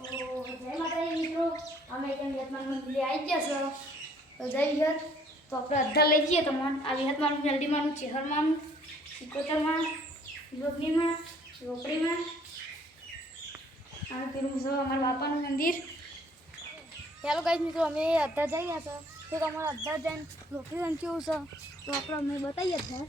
જય માતાજી મિત્રો, અમે કેમ વિહતમાન મંદિરે આવી ગયા છો તો જય વિહત. તો આપણે અડધા લઈ જઈએ તમને આ વિહતમાનું જલ્દીમાંનું ચેહરમાંનું સિકોતરમાં જોગણીમાં રોકડીમાં અને પેલું છે અમારા બાપાનું મંદિર. ચાલો ગાઈસ મિત્રો અમે અડધા જઈ ગયા છો તો તમારે અડધા જઈને લોકેશન કેવું છે તો આપણે અમે બતાવીએ છીએ.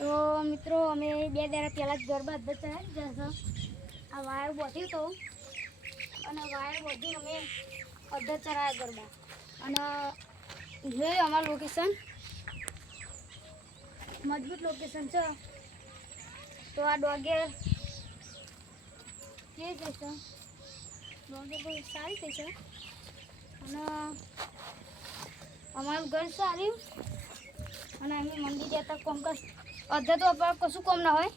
તો મિત્રો અમે 2 દાડા પહેલાં જ ગરબા અડધા ચડાવી ગયા છે. આ વાયર બોધ્યું હતો અને વાયર બોધીને અમે અડધા ચડાવ્યા ગરબા. અને જોઈએ અમારું લોકેશન મજબૂત લોકેશન છે. તો આ ડોગે કે જશે ડોગે બહુ સારી થઈ છે અને અમારું ઘર સારું અને અમે મંદિર જતા કોમકાજ અડધા તો આપણે કશું કોમ ના હોય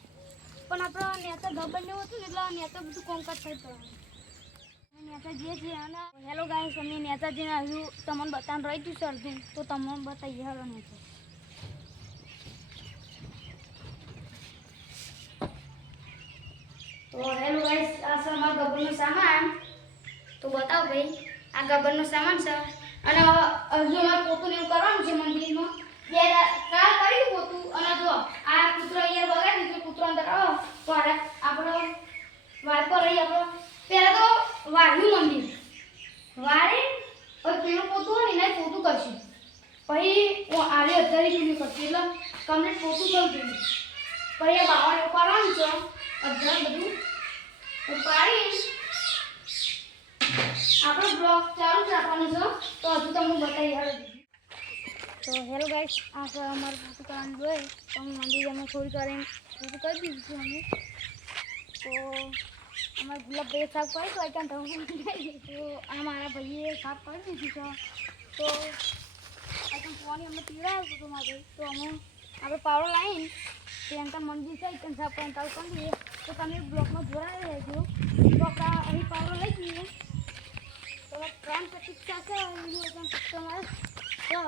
પણ આપણે નેતા ગબર લેવું હતું ને એટલે નેતા બધું કોમકાજ થઈ પડે નેતા જે છે. અને હેલો ગાઈસ અમે નેતાજીને આવ્યું તમને બતાવવાનું રહી ગયું સરદું તો તમને બતાવીએ. હેલો નેતા તો હેલો ગાઈસ આ છે અમારા ગબરનો સામાન. તો બતાવો ભાઈ આ ગબરનો સામાન છે અને હજુ અમારે પોતું એવું કરવાનું છે મંદિરમાં. કાલ કરી પોતું અને જો આ કૂતરો અહીંયા બગાડી દીધું. કૂતરો અંદર આવો તો આપણે વાળકો રહી આપણે પહેલાં તો વાળ્યું મંદિર વાળી હવે પેલું પોતું હોય ને પોતું કરશું પછી હું આરે અધારી પીલું કરશું એટલે કમ્પ્લીટ પોતું થયું પીલું પછી આ બાવળ એવું કરવાનું છે અધર બધું પાડી આપણો બ્લોગ ચાલુ જ રાખવાનો છે. તો હજુ તમને બતાવી હાલ. તો હેલો ગાઈસ આ તો અમારું પૂરું કરવાનું જોઈએ તો અમે મંદિર અમે થોડી કરીને પૂરું કરી દીધું અમે. તો અમારા ગુલાબભાઈએ સાફ કરી તો આઈકન તો આ મારા ભાઈએ સાફ કરી દીધું છે. તો આઈકન પાણી અમે પીવડાવ્યું હતું મારા ભાઈ. તો અમે આપણે પાવડો લાવીને પ્રિયંકા મંદિર છે આઈકન સાફ કરીને ચાલુ કરી દઈએ. તો તમે બ્લોકમાં જોડાઈ રહેજો. તો આપણે અહીં પાવડો લઈ જઈએ તો પ્રેમ પ્રતિક્ષા છે તમારે તો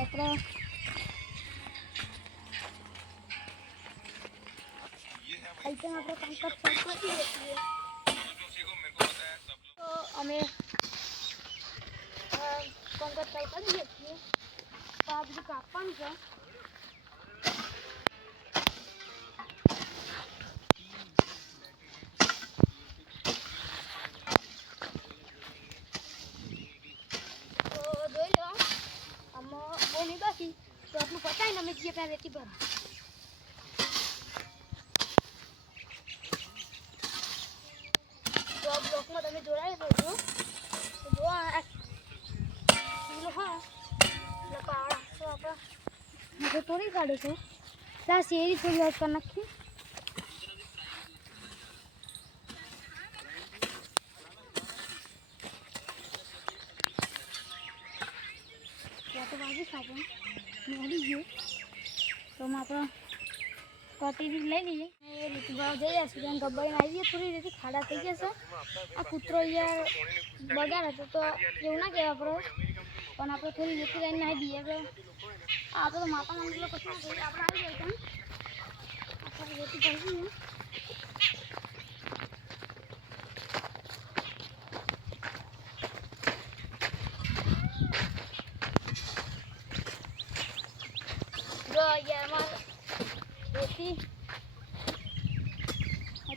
આપણે આઈટમ આપણે કામકાજ સાફ કરી દઈએ છીએ. તો અમે કામકાજ સાફ કરી દઈએ છીએ. તો આ બધું કાપવાનું છે. બાકી તો આટલું પતાવીને અમે જઈએ ત્યાં રેતી ભરા. તો આ બ્લોકમાં તમે જોડાઈ રહેજો. તો જો આ હા એટલે પાવડા તો આપણે મજા તોડી કાઢે છે. ત્યાં શેરી થોડી વાર કરી નાખીએ. તો બાજુ સાપણ મેળી ગયું તો આપણે કટીરી લઈ લઈએ. એ રીતિ ભાવ જઈ જશે ત્યાં ગબ્બાઈને આવી જઈએ. થોડી રીતે ખાડા થઈ જશે. આ કૂતરો અહીંયા બગાડ હતો તો એવું ના કહેવાય આપણે પણ આપણે થોડી રીતે લઈને નાહી દઈએ. આપણે તો માતાના મંદિર કશું ના કહીએ આપણે આવી જાય ત્યાં આપણે રેતી ભરી દઈએ.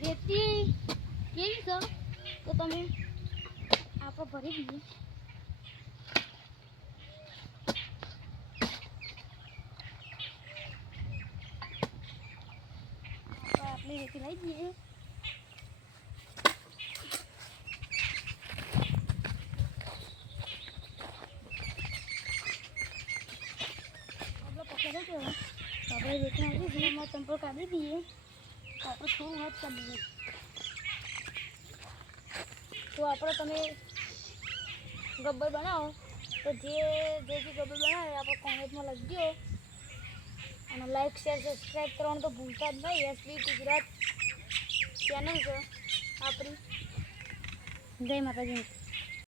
રેતી કેવી છે તો તમે આપણે ભરી દઈએ. આટલી રેતી લઈ જઈએ. આપણે રેતી નાખી દઈએ. એમાં ચંપલ કાઢી દઈએ તો આપણે થોડું હાથ કરી દઈએ. તો આપણે તમે ગબ્બર બનાવો તો જે ગબ્બર બનાવે આપણે કોમેન્ટમાં લખજો અને લાઈક શેર સબસ્ક્રાઈબ કરવાનું તો ભૂલતા જ નહીં. એસબી ગુજરાત ચેનલ છે આપણી. જય માતાજી.